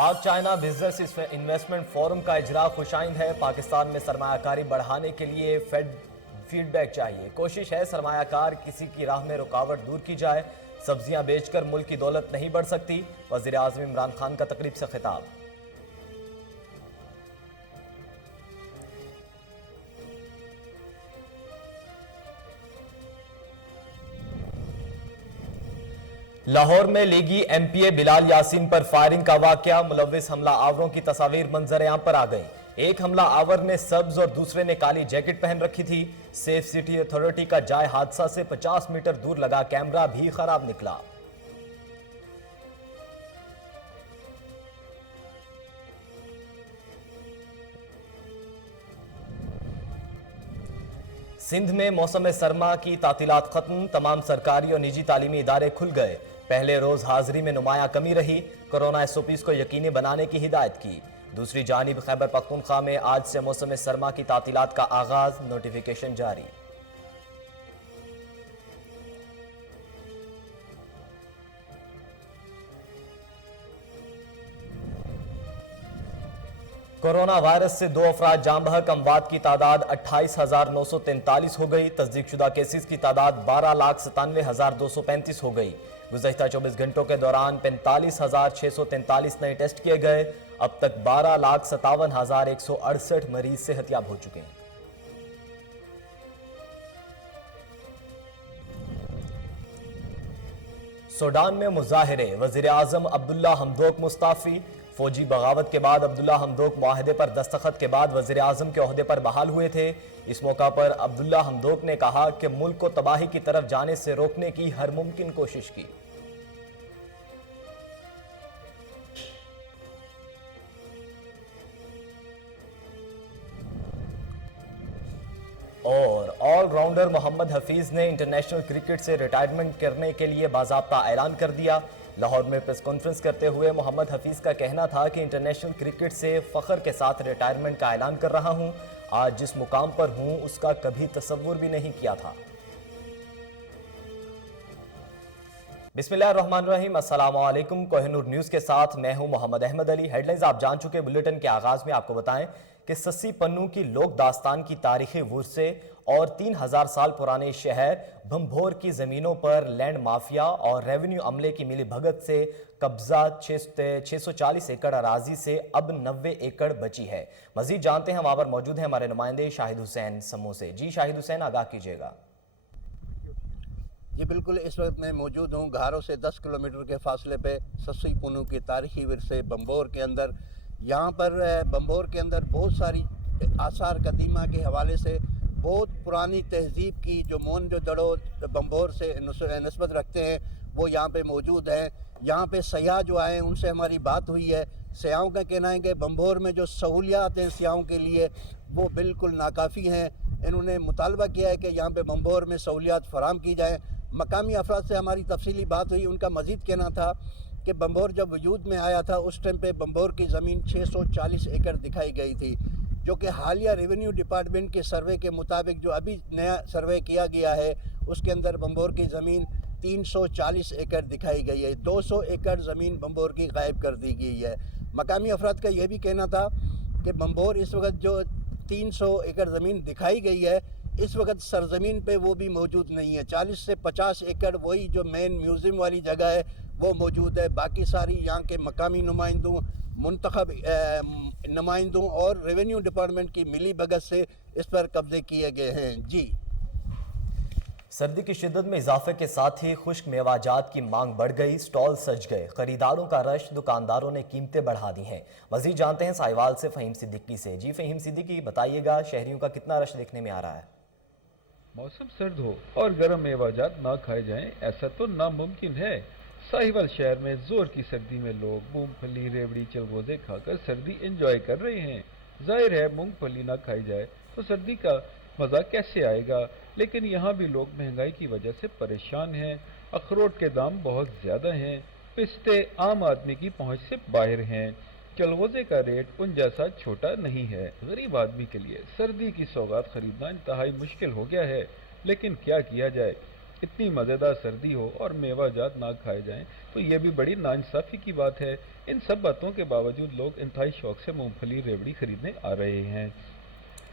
پاک China business investment forum کا اجرا خوشائند ہے۔ پاکستان میں سرمایہ کاری بڑھانے کے لیے فیڈ بیک چاہیے۔ کوشش ہے سرمایہ کار کسی کی راہ میں رکاوٹ دور کی جائے۔ سبزیاں بیچ کر ملک کی دولت نہیں بڑھ سکتی۔ وزیر اعظم عمران خان کا تقریب سے خطاب۔ لاہور میں لیگی ایم پی اے بلال یاسین پر فائرنگ کا واقعہ، ملوث حملہ آوروں کی تصاویر منظر عام پر آ گئی۔ ایک حملہ آور نے سبز اور دوسرے نے کالی جیکٹ پہن رکھی تھی۔ سیف سٹی اتھارٹی کا جائے حادثہ سے 50 میٹر دور لگا کیمرہ بھی خراب نکلا۔ سندھ میں موسم سرما کی تعطیلات ختم، تمام سرکاری اور نجی تعلیمی ادارے کھل گئے۔ پہلے روز حاضری میں نمایاں کمی رہی، کورونا ایس او پیز کو یقینی بنانے کی ہدایت کی۔ دوسری جانب خیبر پختونخوا میں آج سے موسم سرما کی تعطیلات کا آغاز، نوٹیفیکیشن جاری۔ کورونا وائرس سے 2 افراد جاں بحق، اموات کی تعداد 28,943 ہو گئی۔ تصدیق شدہ کیسز کی تعداد 12,97,235 ہو گئی۔ گزشتہ 24 گھنٹوں کے دوران 45,643 نئے ٹیسٹ کیے گئے۔ اب تک 12,57,168 مریض صحت یاب ہو چکے ہیں۔ سوڈان میں مظاہرے، وزیر اعظم عبداللہ حمدوک مستعفی۔ فوجی بغاوت کے بعد عبداللہ حمدوک معاہدے پر دستخط کے بعد وزیر اعظم کے عہدے پر بحال ہوئے تھے۔ اس موقع پر عبداللہ حمدوک نے کہا کہ ملک کو تباہی کی طرف جانے سے روکنے کی ہر ممکن کوشش کی۔ اور آل راؤنڈر محمد حفیظ نے انٹرنیشنل کرکٹ سے ریٹائرمنٹ کرنے کے لیے باضابطہ اعلان کر دیا۔ لاہور میں پریس کانفرنس کرتے ہوئے محمد حفیظ کا کہنا تھا کہ انٹرنیشنل کرکٹ سے فخر کے ساتھ ریٹائرمنٹ کا اعلان کر رہا ہوں۔ آج جس مقام پر ہوں اس کا کبھی تصور بھی نہیں کیا تھا۔ بسم اللہ الرحمن الرحیم، السلام علیکم۔ کوہ نور نیوز کے ساتھ میں ہوں محمد احمد علی۔ ہیڈ لائنز آپ جان چکے۔ بلیٹن کے آغاز میں آپ کو بتائیں کہ سسی پنو کی لوک داستان کی تاریخی ورثے اور 3000 سال پرانے شہر بھمبھور کی زمینوں پر لینڈ مافیا اور ریونیو عملے کی ملی بھگت سے قبضہ 640 ایکڑ اراضی سے اب 90 ایکڑ بچی ہے۔ مزید جانتے ہیں، وہاں پر موجود ہیں ہمارے نمائندے شاہد حسین سمو سے۔ جی شاہد حسین، آگاہ کیجیے گا۔ جی بالکل، اس وقت میں موجود ہوں گھاروں سے 10 کلومیٹر کے فاصلے پہ سسی پنو کے تاریخی ورثے بھمبھور کے اندر۔ یہاں پر بھمبھور کے اندر بہت ساری آثار قدیمہ کے حوالے سے بہت پرانی تہذیب کی جو موہنجو دڑو بھمبھور سے نسبت رکھتے ہیں وہ یہاں پہ موجود ہیں۔ یہاں پہ سیاح جو آئے ہیں ان سے ہماری بات ہوئی ہے۔ سیاحوں کا کہنا ہے کہ بھمبھور میں جو سہولیات ہیں سیاحوں کے لیے وہ بالکل ناکافی ہیں۔ انہوں نے مطالبہ کیا ہے کہ یہاں پہ بھمبھور میں سہولیات فراہم کی جائیں۔ مقامی افراد سے ہماری تفصیلی بات ہوئی، ان کا مزید کہنا تھا کہ بھمبھور جب وجود میں آیا تھا اس ٹائم پہ بھمبھور کی زمین 640 ایکڑ دکھائی گئی تھی، جو کہ حالیہ ریونیو ڈپارٹمنٹ کے سروے کے مطابق جو ابھی نیا سروے کیا گیا ہے اس کے اندر بھمبھور کی زمین 340 ایکڑ دکھائی گئی ہے۔ 200 ایکڑ زمین بھمبھور کی غائب کر دی گئی ہے۔ مقامی افراد کا یہ بھی کہنا تھا کہ بھمبھور اس وقت جو 300 ایکڑ زمین دکھائی گئی ہے اس وقت سرزمین پہ وہ بھی موجود نہیں ہے۔ 40 سے 50 ایکڑ وہی جو مین میوزیم والی جگہ ہے وہ موجود ہے، باقی ساری یہاں کے مقامی نمائندوں، منتخب نمائندوں اور ریونیو ڈپارٹمنٹ کی ملی بھگت سے اس پر قبضے کیے گئے ہیں۔ جی سردی کی شدت میں اضافے کے ساتھ ہی خشک میوہ جات کی مانگ بڑھ گئی، سٹال سج گئے، خریداروں کا رش، دکانداروں نے قیمتیں بڑھا دی ہیں۔ مزید جانتے ہیں ساہیوال سے فہیم صدیقی سے۔ جی فہیم صدیقی، بتائیے گا شہریوں کا کتنا رش دیکھنے میں آ رہا ہے؟ موسم سرد ہو اور گرم میوہ جات نہ کھائے جائیں ایسا تو ناممکن ہے۔ ساہیوال شہر میں زور کی سردی میں لوگ مونگ پھلی، ریوڑی، چلغوزے کھا کر سردی انجوائے کر رہے ہیں۔ ظاہر ہے مونگ پھلی نہ کھائی جائے تو سردی کا مزہ کیسے آئے گا، لیکن یہاں بھی لوگ مہنگائی کی وجہ سے پریشان ہیں۔ اخروٹ کے دام بہت زیادہ ہیں، پستے عام آدمی کی پہنچ سے باہر ہیں۔ چلغوزے کا ریٹ ان جیسا چھوٹا نہیں ہے۔ غریب آدمی کے لیے سردی کی سوغات خریدنا انتہائی مشکل ہو گیا ہے، لیکن کیا کیا جائے، اتنی مزیدار سردی ہو اور میوہ جات نہ کھائے جائیں تو یہ بھی بڑی ناانصافی کی بات ہے۔ ان سب باتوں کے باوجود لوگ انتہائی شوق سے مونگ پھلی ریوڑی خریدنے آ رہے ہیں۔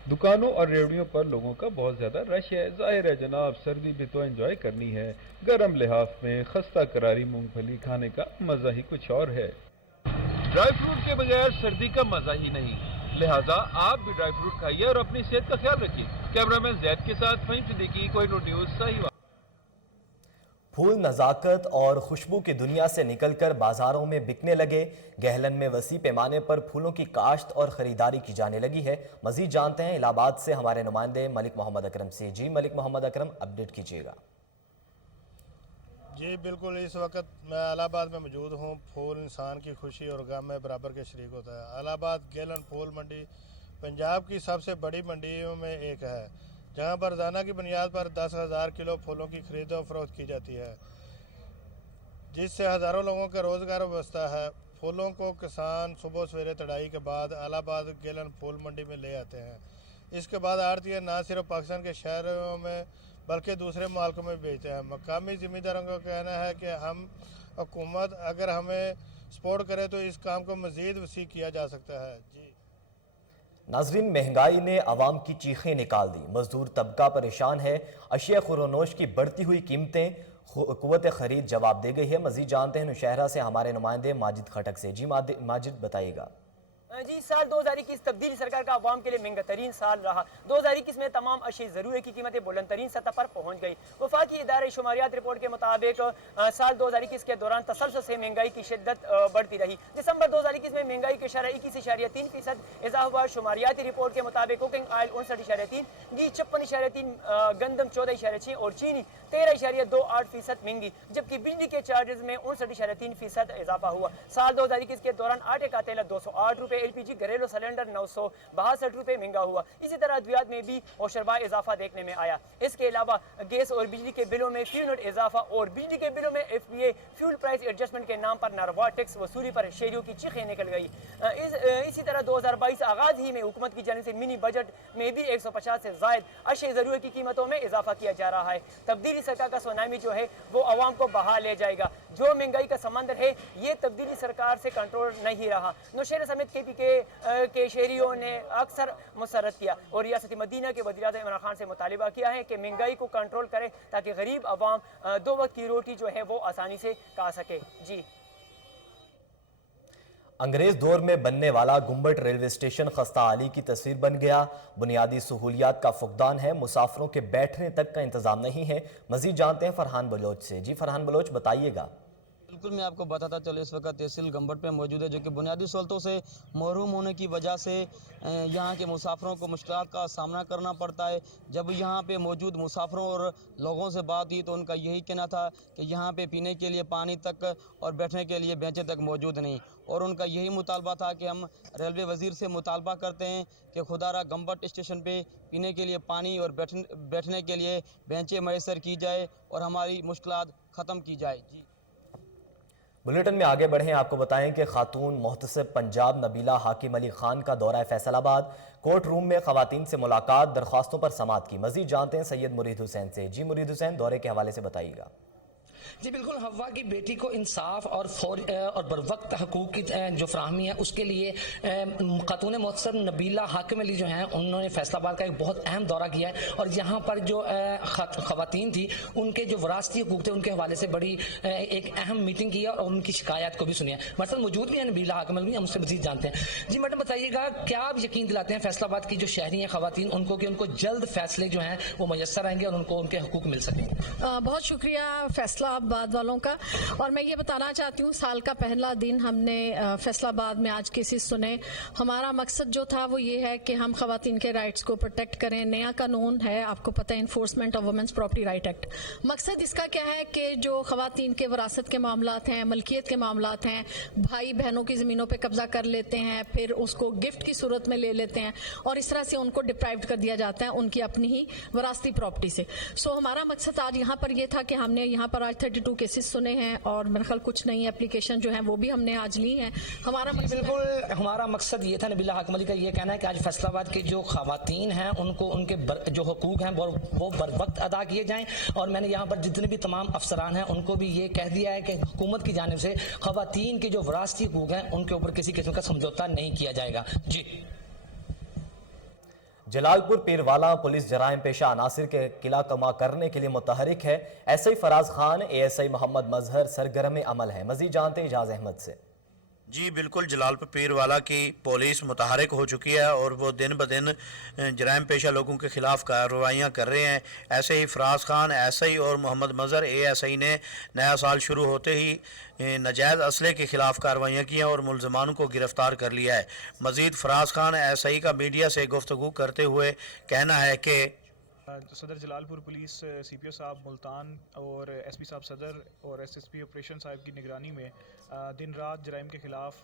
دکانوں اور ریوڑیوں پر لوگوں کا بہت زیادہ رش ہے۔ ظاہر ہے جناب، سردی بھی تو انجوائے کرنی ہے۔ گرم لحاف میں خستہ کراری مونگ پھلی کھانے کا مزہ ہی کچھ اور ہے۔ ڈرائی فروٹ کے بغیر سردی کا مزہ ہی نہیں، لہٰذا آپ بھی ڈرائی فروٹ کھائیے اور اپنی صحت کا خیال رکھیے۔ کیمرامین زید کے ساتھ فہیم صدیقی، کوہ نور نیوز، ساہیوال۔ پھول نزاکت اور خوشبو کی دنیا سے نکل کر بازاروں میں بکنے لگے۔ گہلن میں وسیع پیمانے پر پھولوں کی کاشت اور خریداری کی جانے لگی ہے۔ مزید جانتے ہیں الہ آباد سے ہمارے نمائندے ملک محمد اکرم سے۔ جی ملک محمد اکرم، اپڈیٹ کیجیے گا۔ جی بالکل، اس وقت میں الہ آباد میں موجود ہوں۔ پھول انسان کی خوشی اور غم میں برابر کے شریک ہوتا ہے۔ الہ آباد گیلن پھول منڈی پنجاب کی سب سے بڑی منڈیوں میں ایک ہے، جہاں پر روزانہ کی بنیاد پر 10,000 کلو پھولوں کی خرید و فروخت کی جاتی ہے، جس سے ہزاروں لوگوں کا روزگار وابستہ ہے۔ پھولوں کو کسان صبح سویرے تڑائی کے بعد الہ آباد گیلن پھول منڈی میں لے آتے ہیں۔ اس کے بعد آڑھتیے نہ صرف پاکستان کے شہروں میں بلکہ دوسرے ممالکوں میں بیچتے ہیں۔ مقامی ذمہ داروں کا کہنا ہے کہ ہم حکومت اگر ہمیں سپورٹ کرے تو اس کام کو مزید وسیع کیا جا سکتا ہے۔ جی ناظرین، مہنگائی نے عوام کی چیخیں نکال دی۔ مزدور طبقہ پریشان ہے۔ اشیاء خورونوش کی بڑھتی ہوئی قیمتیں قوت خرید جواب دے گئی ہے۔ مزید جانتے ہیں نوشہرہ سے ہمارے نمائندے ماجد خٹک سے۔ جی ماجد، بتائیے گا۔ جی، سال 2021 تبدیلی سرکار کا عوام کے لیے مہنگا ترین سال رہا۔ 2021 میں تمام اشیاء ضرورت کی قیمتیں بلند ترین سطح پر پہنچ گئی۔ وفاقی ادارے شماریات رپورٹ کے مطابق سال 2021 کے دوران تسلسل سے مہنگائی کی شدت بڑھتی رہی۔ دسمبر 2021 میں مہنگائی کے شرح 21.3% اضافہ ہوا۔ شماریاتی رپورٹ کے مطابق کوکنگ آئل 59.3%، گھی 56.3%، گندم 14.6% اور چینی 13.28% مہنگی، جبکہ بجلی کے چارجز میں 59.3% اضافہ ہوا۔ سال 2021 کے دوران آٹے کا تیل 208 روپے، ایل پی جی گھریلو سلنڈر 962 روپے مہنگا ہوا۔ اسی طرح ادویات میں بھی ہوشربا اضافہ دیکھنے میں آیا۔ اس کے علاوہ گیس اور بجلی کے بلوں میں فی یونٹ اضافہ اور بجلی کے بلوں میں ایف پی اے فیول پرائس ایڈجسٹمنٹ کے نام پر ناروا ٹیکس وصولی پر شہریوں کی چیخیں نکل گئی۔ اسی طرح 2022 آغاز ہی میں حکومت کی جانب سے منی بجٹ میں بھی 150 سے زائد اشیاء ضرورت کی قیمتوں میں اضافہ کیا جا رہا ہے۔ تبدیلی سرکار کا سونامی جو ہے وہ عوام کو بہا لے جائے گا۔ جو مہنگائی کا سمندر ہے یہ تبدیلی سرکار سے کنٹرول نہیں رہا۔ نوشہرہ سمیت کے پی کے شہریوں نے اکثر مسرت کیا اور ریاست مدینہ کے وزیر اعظم عمران خان سے مطالبہ کیا ہے کہ مہنگائی کو کنٹرول کرے تاکہ غریب عوام 2 وقت کی روٹی جو ہے وہ آسانی سے کھا سکے۔ جی، انگریز دور میں بننے والا گنبد ریلوے اسٹیشن خستہ حالی کی تصویر بن گیا۔ بنیادی سہولیات کا فقدان ہے، مسافروں کے بیٹھنے تک کا انتظام نہیں ہے۔ مزید جانتے ہیں فرحان بلوچ سے۔ جی فرحان بلوچ، بتائیے گا۔ بالکل، میں آپ کو بتاتا چلو، اس وقت تحصیل گنبد پہ موجود ہے، جو کہ بنیادی سہولتوں سے محروم ہونے کی وجہ سے یہاں کے مسافروں کو مشکلات کا سامنا کرنا پڑتا ہے۔ جب یہاں پہ موجود مسافروں اور لوگوں سے بات ہوئی تو ان کا یہی کہنا تھا کہ یہاں پہ پینے کے لیے پانی تک اور بیٹھنے کے لیے بینچیں تک موجود نہیں، اور ان کا یہی مطالبہ تھا کہ ہم ریلوے وزیر سے مطالبہ کرتے ہیں کہ خدا را گنبد اسٹیشن پہ پینے کے لیے پانی اور بیٹھنے کے لیے بینچیں میسر کی جائے اور ہماری مشکلات ختم کی جائے۔ جی، بلیٹن میں آگے بڑھیں، آپ کو بتائیں کہ خاتون محتسب پنجاب نبیلہ حاکم علی خان کا دورہ فیصل آباد۔ کورٹ روم میں خواتین سے ملاقات، درخواستوں پر سماعت کی۔ مزید جانتے ہیں سید مرید حسین سے۔ جی مرید حسین، دورے کے حوالے سے بتائیے گا۔ جی بالکل، ہوا کی بیٹی کو انصاف اور بروقت حقوق کی جو فراہمی ہے اس کے لیے خاتون محتسب نبیلہ حاکم علی جو ہیں انہوں نے فیصل آباد کا ایک بہت اہم دورہ کیا ہے، اور یہاں پر جو خواتین تھی ان کے جو وراثتی حقوق تھے ان کے حوالے سے بڑی ایک اہم میٹنگ کی ہے اور ان کی شکایات کو بھی سنی ہے۔ مثلا موجود بھی ہیں نبیلہ حاکم علی، ہم اس سے مزید جانتے ہیں۔ جی میڈم، بتائیے گا کیا آپ یقین دلاتے ہیں فیصل آباد کی جو شہری ہیں خواتین ان کو کہ ان کو جلد فیصلے جو ہیں وہ میسر آئیں گے اور ان کو ان کے حقوق مل سکیں گے؟ بہت شکریہ فیصل آباد والوں کا، اور میں یہ بتانا چاہتی ہوں سال کا پہلا دن ہم نے فیصل آباد میں آج کیسز سنے۔ ہمارا مقصد جو تھا وہ یہ ہے کہ ہم خواتین کے رائٹس کو پروٹیکٹ کریں۔ نیا قانون ہے، آپ کو پتہ ہے، enforcement of women's property right act. مقصد اس کا کیا ہے کہ جو خواتین کے وراثت کے معاملات ہیں، ملکیت کے معاملات ہیں، بھائی بہنوں کی زمینوں پہ قبضہ کر لیتے ہیں، پھر اس کو گفٹ کی صورت میں لے لیتے ہیں اور اس طرح سے ان کو ڈپرائیوڈ کر دیا جاتا ہے ان کی اپنی ہی وراثتی پراپرٹی سے۔ سو ہمارا مقصد آج یہاں پر یہ تھا کہ ہم نے یہاں پر آج 132 केसेस सुने हैं और मेरे ख्याल कुछ नई एप्लीकेशन जो हैं वो भी हमने आज ली हैं। हमारा बिल्कुल हमारा मकसद ये था, नबीला हाकिम अली का ये कहना है कि आज फैसलाबाद की जो खवातीन हैं उनको उनके जो हुकूक हैं वो बर वक्त अदा किए जाएं, और मैंने यहाँ पर जितने भी तमाम अफसरान हैं उनको भी ये कह दिया है कि हुकूमत की जानिब से खवातीन के जो वरासती हुकूक हैं उनके ऊपर किसी किस्म का समझौता नहीं किया जाएगा। जी। जलालपुर पीरवाला पुलिस जराइम पेशा अनासिर के किला कमा करने के लिए मुतहरिक है। एसआई फराज खान, एएसआई मोहम्मद मजहर सरगर्म अमल है। मजीद जानते हैं इजाज अहमद से। जी बिल्कुल, जलालपुर पीरवाला की पुलिस मुतहरिक हो चुकी है और वो दिन ब दिन जराइम पेशा लोगों के खिलाफ कार्रवाइयाँ कर रहे हैं। ऐसे ही फराज खान एसआई और मोहम्मद मजहर एएसआई ने नया साल शुरू होते ही नाजायज़ असले के खिलाफ कार्रवाइयाँ की हैं और मुलजमानों को गिरफ्तार कर लिया है। मज़ीद फराज खान एसआई का मीडिया से गुफ्तगू करते हुए कहना है कि सदर जलालपुर पुलिस सीपीओ साहब मुल्तान और एसपी साहब सदर और एसएसपी ऑपरेशन साहब की निगरानी में दिन रात जराइम के ख़िलाफ़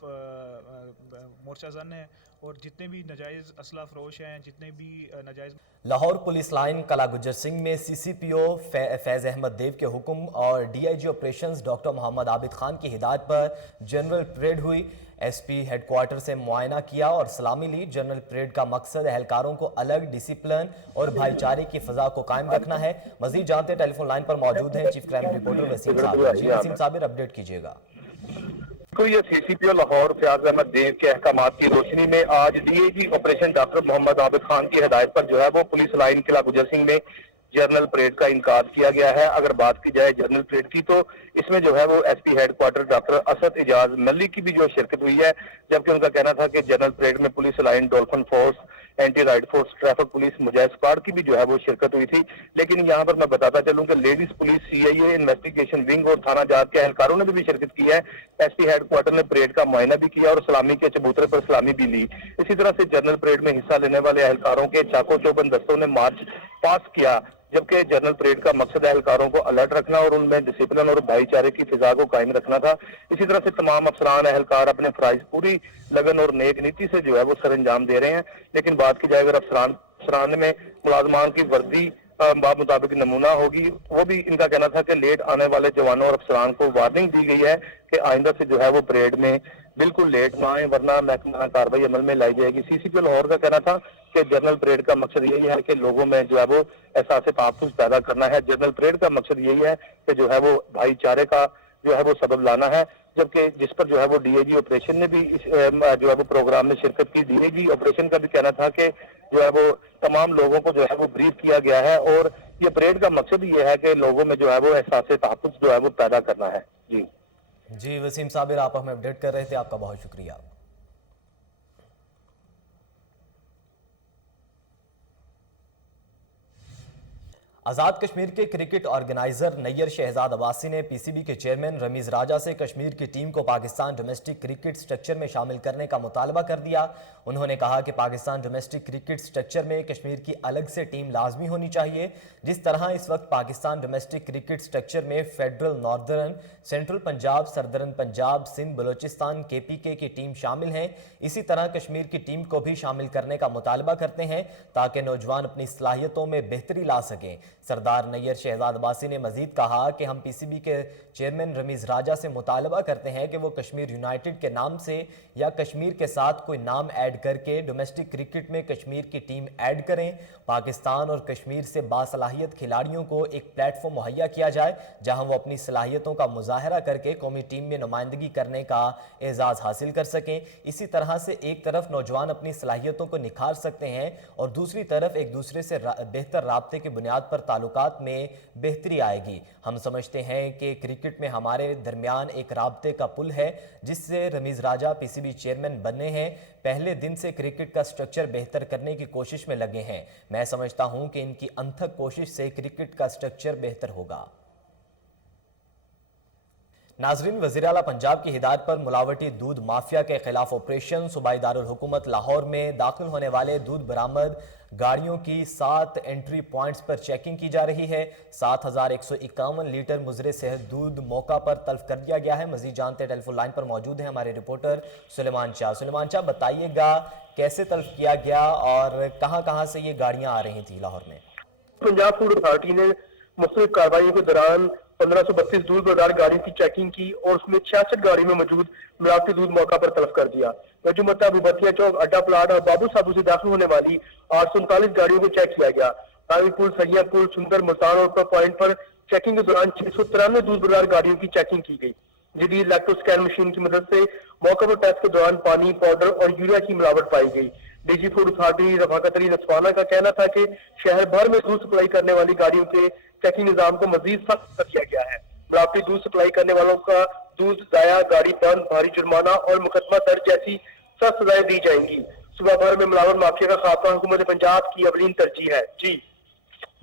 मोर्चा जन है, और जितने भी नाजायज़ असला फरोश हैं, जितने भी नाजायज़। लाहौर पुलिस लाइन कला गुजर सिंह में सीसीपीओ फैज़ अहमद देव के हुक्म और DIG operations doctor Mohammad Abid Khan की हिदायत पर जनरल परेड हुई। एसपी हेडक्वार्टर से मुआयना किया और सलामी ली। जनरल परेड का मकसद एहलकारों को अलग, डिसिप्लिन और भाईचारे की फ़ज़ा को कायम रखना है। मज़ीद जानते टेलीफोन लाइन पर मौजूद हैं chief crime reporter Waseem Sabir. जी वसीम साबिर, अपडेट कीजिएगा। तो ये सीसीपीओ लाहौर फयाज अहमद देव के अहकामात की रोशनी में आज DIG operation doctor Mohammad Abid Khan की हिदायत पर जो है वो पुलिस लाइन किला गुजर सिंह में जनरल परेड का इनकाद किया गया है। अगर बात की जाए जनरल परेड की तो इसमें जो है वो SP headquarter doctor Asad Ijaz Malli की भी जो शिरकत हुई है, जबकि उनका कहना था कि जनरल परेड में police line, dolphin force, anti riot force, traffic police, Mujahid squad की भी जो है वो शिरकत हुई थी। लेकिन यहाँ पर मैं बताता चलूं कि ladies police, CIA investigation wing और थाना जात के एहलकारों ने भी शिरकत की है। एसपी हेडक्वार्टर ने परेड का मुआयना भी किया और सलामी के चबूतरे पर सलामी भी ली। इसी तरह से जनरल परेड में हिस्सा लेने वाले एहलकारों के चाको चौबंद दस्तों ने मार्च पास किया, जबकि जनरल परेड का मकसद एहलकारों को अलर्ट रखना और उनमें डिसिप्लिन और भाईचारे की फिजा को कायम रखना था। इसी तरह से तमाम अफसरान एहलकार अपने फराइज पूरी लगन और नेक नीति से जो है वो सर अंजाम दे रहे हैं। लेकिन बात की जाए अगर अफसरान में मुलाजमान की वर्दी मुताबिक नमूना होगी, वो भी इनका कहना था कि लेट आने वाले जवानों और अफसरान को वार्निंग दी गई है कि आइंदा से जो है वो परेड में बिल्कुल लेट ना आए, वरना महकमा कार्रवाई अमल में लाई जाएगी। सीसीपी लाहौर का कहना था कि जनरल परेड का मकसद यही है कि लोगों में जो है वो एहसास तहफ़्फ़ुज़ पैदा करना है। जनरल परेड का मकसद यही है कि जो है वो भाईचारे का जो है वो सबब लाना है, जबकि जिस पर जो है वो डीआईजी ऑपरेशन ने भी इस जो है वो प्रोग्राम में शिरकत की। डीआईजी ऑपरेशन का भी कहना था कि जो है वो तमाम लोगों को जो है वो ब्रीफ किया गया है और ये परेड का मकसद ये है कि लोगों में जो है वो एहसास तहफ़्फ़ुज़ जो है वो पैदा करना है। जी वसीम साबिर, आप हमें अपडेट कर रहे थे, आपका बहुत शुक्रिया। आज़ाद कश्मीर के क्रिकेट ऑर्गेनाइजर नैयर शहजाद अब्बासी ने पीसीबी के चेयरमैन रमीज राजा से कश्मीर की टीम को पाकिस्तान डोमेस्टिक क्रिकेट स्ट्रक्चर में शामिल करने का मुतालबा कर दिया। उन्होंने कहा कि पाकिस्तान डोमेस्टिक क्रिकेट स्ट्रक्चर में कश्मीर की अलग से टीम लाजमी होनी चाहिए। जिस तरह इस वक्त पाकिस्तान डोमेस्टिक क्रिकेट स्ट्रक्चर में federal, northern, central Punjab, southern Punjab, Sindh, Balochistan, KPK की टीम शामिल हैं, इसी तरह कश्मीर की टीम को भी शामिल करने का मुतालबा करते हैं ताकि नौजवान अपनी सलाहियतों में बेहतरी ला सकें। सरदार नैयर शहजाद अब्बासी ने मजीद कहा कि हम पीसीबी के चेयरमैन रमीज राजा से मुतालबा करते हैं कि वो कश्मीर यूनाइटेड के नाम से या कश्मीर के साथ कोई नाम ऐड करके डोमेस्टिक क्रिकेट में कश्मीर की टीम ऐड करें। पाकिस्तान और कश्मीर से बासलाहियत खिलाड़ियों को एक प्लेटफॉर्म मुहैया किया जाए जहां वो अपनी सलाहियतों का मुजाहरा करके कौमी टीम में नुमाइंदगी करने का एजाज़ हासिल कर सकें। इसी तरह से एक तरफ नौजवान अपनी सलाहियतों को निखार सकते हैं और दूसरी तरफ एक दूसरे से बेहतर राब्ते की बुनियाद पर ताल्लुकात में बेहतरी आएगी। हम समझते हैं कि क्रिकेट में हमारे दरमियान एक राब्ते का पुल है जिससे रमीज राजा पीसीबी चेयरमैन बने हैं। पहले दिन से क्रिकेट का स्ट्रक्चर बेहतर करने की कोशिश में लगे हैं। मैं समझता हूं कि इनकी अनथक कोशिश से क्रिकेट का स्ट्रक्चर बेहतर होगा। नाजरीन, वज़ीर आला पंजाब की हिदायत पर मिलावटी दूध माफिया के खिलाफ ऑपरेशन। सूबाई दारुल हुकूमत लाहौर में दाखिल होने वाले दूध बरामद गाड़ियों की 7 एंट्री पॉइंट्स पर चेकिंग की जा रही है। 7151 लीटर मुजरे सेहत दूध मौका पर तल्फ कर दिया गया है। मजीद जानते टेलीफोन लाइन पर मौजूद है हमारे रिपोर्टर सुलेमान शाह। सुलेमान शाह, बताइएगा कैसे तल्फ किया गया और कहां से ये गाड़ियां आ रही थी लाहौर में? पंजाब फूड अथॉरिटी ने मुख्तलिफ कार्रवाइयों के दौरान 1532 दूध बरदार गाड़ियों की चेकिंग की और उसमें 66 गाड़ियों में मौजूद मिलावटी दूध मौका पर तलब कर दिया। मजूमता अबूबतिया चौक, अड्डा प्लाट और बाबू साबू से दाखिल होने वाली 839 गाड़ियों को चेक किया गया। रावी पुल, सरिया पुल, सुंदर, मुल्तान और पॉइंट पर चेकिंग के दौरान 693 दूध बरदार गाड़ियों की चेकिंग की गई। जदीद इलेक्ट्रोस्कैन मशीन की मदद से मौके पर टेस्ट के दौरान पानी, पाउडर और यूरिया की मिलावट पाई गई। DG food authority Rafaqat Ali Naswana का कहना था कि शहर भर में दूध सप्लाई करने वाली गाड़ियों के चेकिंग निजाम को मजीद सख्त कर दिया गया है। मिलावटी दूध सप्लाई करने वालों का दूध जाया, गाड़ी बंद, भारी जुर्माना और मुकदमा दर्ज जैसी सख्त सजाएं दी जाएंगी। सुबह भर में मिलावट माफिया का खात्मा हुकूमत पंजाब की अवलीन तरजीह है।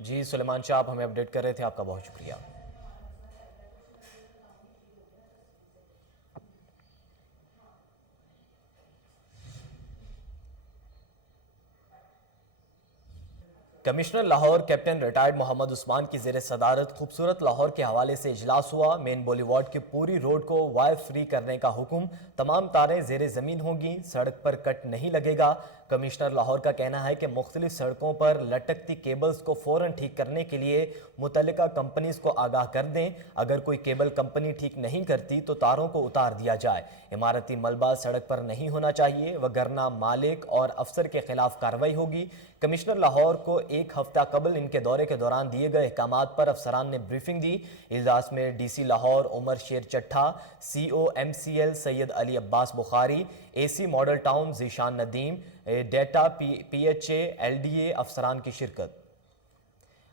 जी सुलेमान शाह, आप हमें अपडेट कर रहे थे, आपका बहुत शुक्रिया। Commissioner Lahore captain retired Mohammad Usman की ज़ेर सदारत खूबसूरत लाहौर के हवाले से इजलास हुआ। मेन बोलीवार्ड की पूरी रोड को वायर फ्री करने का हुक्म, तमाम तारें ज़ेर ज़मीन होंगी, सड़क पर कट नहीं लगेगा। कमिश्नर लाहौर का कहना है कि मुख्तलिफ सड़कों पर लटकती केबल्स को फ़ौरन ठीक करने के लिए मुतल्लिका कंपनीज को आगाह कर दें। अगर कोई केबल कंपनी ठीक नहीं करती तो तारों को उतार दिया जाए। इमारती मलबा सड़क पर नहीं होना चाहिए, वगरना मालिक और अफसर के खिलाफ कार्रवाई होगी। कमिश्नर लाहौर को एक हफ्ता कबल इनके दौरे के दौरान दिए गए अहकामात पर अफसरान ने ब्रीफिंग दी। इजलास में DC Lahore Umar Sher Chattha, CO MCL Syed Ali Abbas Bukhari, AC model town Zeeshan Nadeem, डेटा PHA LDA अफसरान की शिरकत।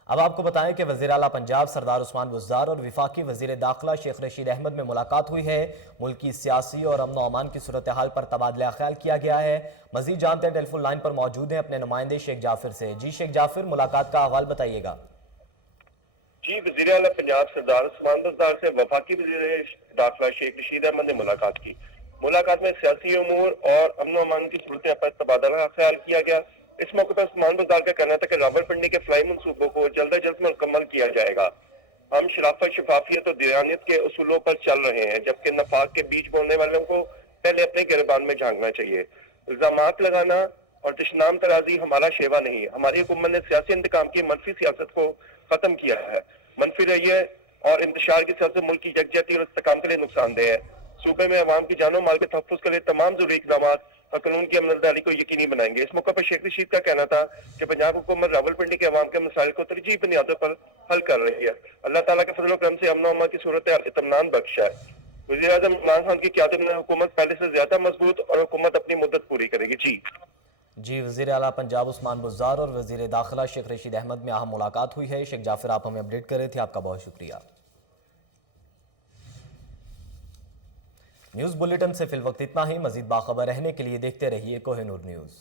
अब आपको बताएं कि वज़ीर आला पंजाब सरदार उस्मान बुज़दार और विफाकी वज़ीर दाखिला शेख रशीद अहमद में मुलाकात हुई है। मुल्की सियासी और अमन अमान की सूरत हाल पर तबादला ख्याल किया गया है। मजीद जानते हैं, टेलीफोन लाइन पर मौजूद हैं अपने नुमाइंदे शेख जाफिर से। जी शेख जाफिर, मुलाकात का अहवाल बताइएगा। जी, वज़ीर आला पंजाब सरदार उस्मान बुज़दार से वफाकी वज़ीर दाखिला शेख रशीद अहमद ने मुलाकात की। मुलाकात में सियासी उमूर और अमन अमान की सूरत पर तबादला ख्याल किया गया। इस मौके पर उस्मान बुज़दार का कहना था कि रावलपिंडी के फ्लाई मंसूबों को जल्द अज जल्द मुकम्मल किया जाएगा। हम शराफत, शफाफियत और दीवानियत के उसूलों पर चल रहे हैं, जबकि नफाक के बीच बोलने वालों को पहले अपने गिरबान में झांकना चाहिए। इल्जामात लगाना और तशनाम तराजी हमारा शेवा नहीं। हमारी हुकूमत ने सियासी इंतकाम की मनफी सियासत को खत्म किया है। मनफी रवैये और इंतशार की सियासत मुल्क की यकजहती और इस्तेकाम के लिए नुकसानदेह है। सूबे में अवाम की जानो माल के तहफ़्फ़ुज़ के लिए तमाम ज़रूरी इक़दामात और कानून की अमलदारी को यकीनी बनाएंगे। इस मौके पर शेख रशीद का कहना था कि पंजाब हुकूमत रावलपिंडी के अवाम के मसाइल को तरजीही बुनियादों पर हल कर रही है। अल्लाह ताला के फजल करम से अमन अमान की सूरत इत्मीनान बख्शा है। वज़ीर आज़म इमरान खान की क़यादत में हुकूमत पहले से ज्यादा मजबूत और हुकूमत अपनी मुद्दत पूरी करेगी। जी वज़ीर आला पंजाब उस्मान बुज़दार और वज़ीर दाखिला शेख रशीद अहमद में अहम मुलाकात हुई है। शेख जाफिर, आप हमें अपडेट कर रहे थे, आपका बहुत शुक्रिया। न्यूज़ बुलेटिन से फिल वक्त इतना ही। मजीद बाखबर रहने के लिए देखते रहिए कोहिनूर न्यूज़।